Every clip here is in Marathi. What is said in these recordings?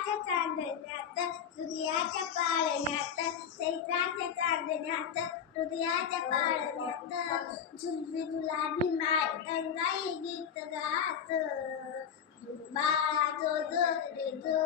चैत्राच्या चांदण्यात हृदयाच्या पाळण्यात चैत्राच्या चांदण्यात हृदयाच्या पाळण्यात झुलवी गुलाबी माय अंगाई गीत गात बाळा जो जो रे जो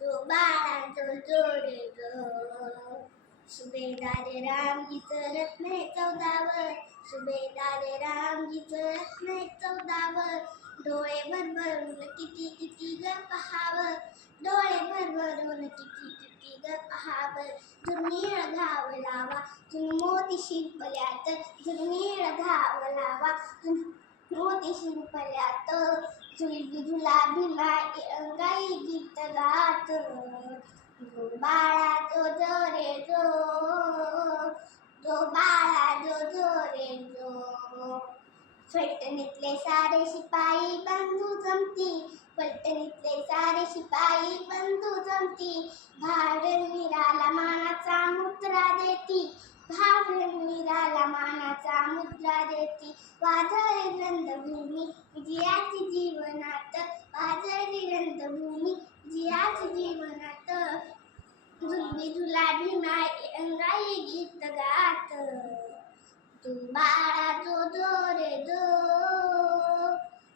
जो बाळा जो जो रे जो सुभेदार रामजीचं रत्न 14वर सुभेदार रामजीचं रत्न 14वर डोळे भरभरून किती किती ग पहावं डोळे भरभरून किती किती ग पहावं दुर्मिळ घाव लावा मोती शिंपल्यात दुर्मिळ घाव लावा मोती शिंपल्यात झुलबी गुलाबी माय अंगाई गीत गात बाळा जो जो रे जो जो बाळा जो जो रे जो फलटणीतले सारे शिपाई बंधू जमती फलटणीतले सारे शिपाई बंधू जमती भारवीराला मानाचा मुद्रा देती भारवीराला मानाचा मुद्रा देती वाजळी रंगभूमी विजयाची जीवनात वाजळी रंगभूमी विजयाची जीवनात झुलबी गुलाबी माय अंगाई गीत गात तू बाळा जो जो रे जो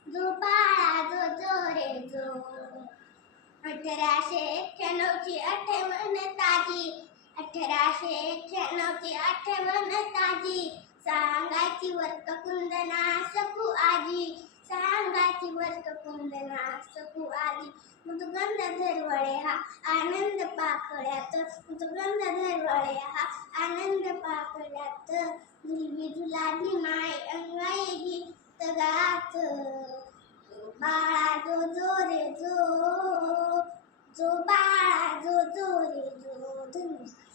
जो बाळा जो जो रे जो 1891ची आठवण ताजी 1891ची आठवण ताजी सांगायची वर्क कुंदना सकू आजी सांगायची वर्क कुंदना सकू आजी मुदगंध धरवळे हा आनंद पाकळ्यात मुदगंध धरवळे हा आनंद पाकळ्यात झुलबी गुलाबी माय अंगाई गीत गात बाळा जो जो रे जो जो बाळा जो जो रे जो धन्यवाद.